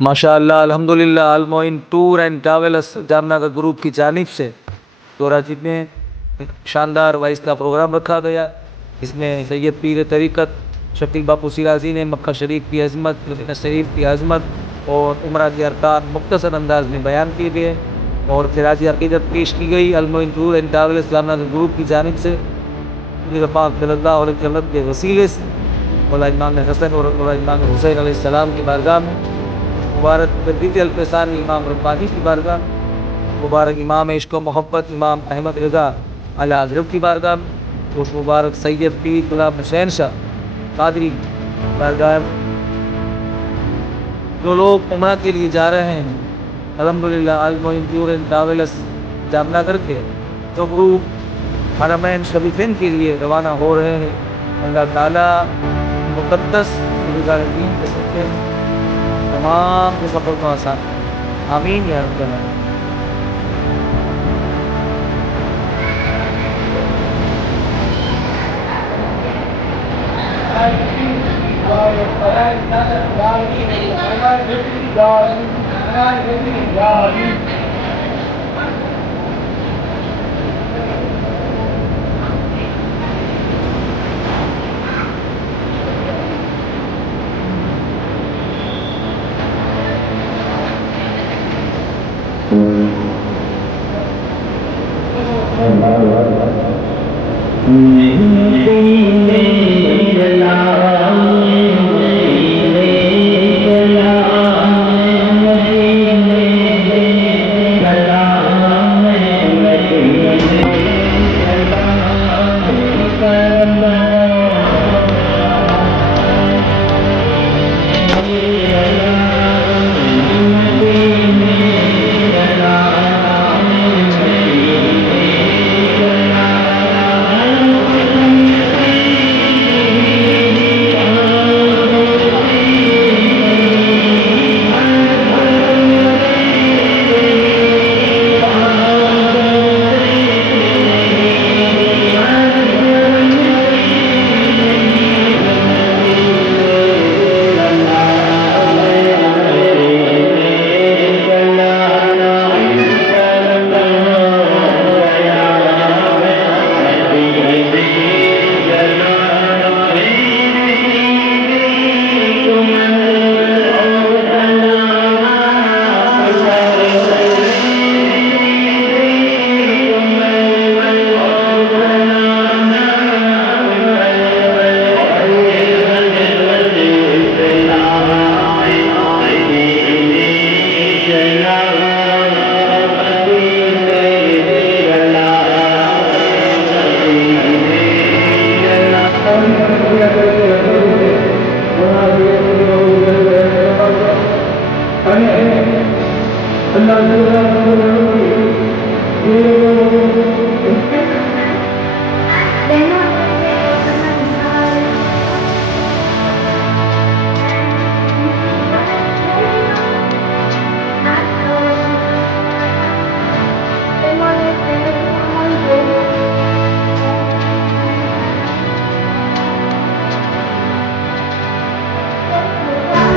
माशाअल्लाह अल्हम्दुलिल्लाह Al Moin tour and travels Jamnagar group की जानिब से दोराजी में एक शानदार वाइस का प्रोग्राम रखा गया। इसमें सैयद पीर तरीक़त शकील बापू सिराजी ने मक्का शरीफ की अज़मत, मदीना शरीफ की अज़मत और उम्रा के अरकान मुख्तसर अंदाज में बयान किए गए और खिराजी अक़ीदत पेश की गई। Al Moin tour and travels Jamnagar group की जानिब से पाक सल्लल्लाहु अलैहि वसल्लम के वसीले से मौला इमाम हसन और मौला इमाम हुसैन अलैहिस्सलाम की बारगाह में मुबारक तजदीद अल्फ़सानी इमाम रब्बानी की बारगाह में, मुबारक इमाम इश्क़ व मोहब्बत इमाम अहमद रज़ा आला हज़रत की बारगाह में, उस मुबारक सैयद पीर गुलाम हुसैन शाह कादरी बारगाह में जो लोग उम्रा के लिए जा रहे हैं अल्हम्दुलिल्लाह Al Moin tour and travels Jamnagar के जो ग्रुप हरमैन शरीफैन के लिए रवाना हो रहे हैं, अल्लाह ताला मुक़द्दस गुज़ारदीन के सदक़े में तमाम के सफ़र को आसान। आमीन या रब्बल आलमीन।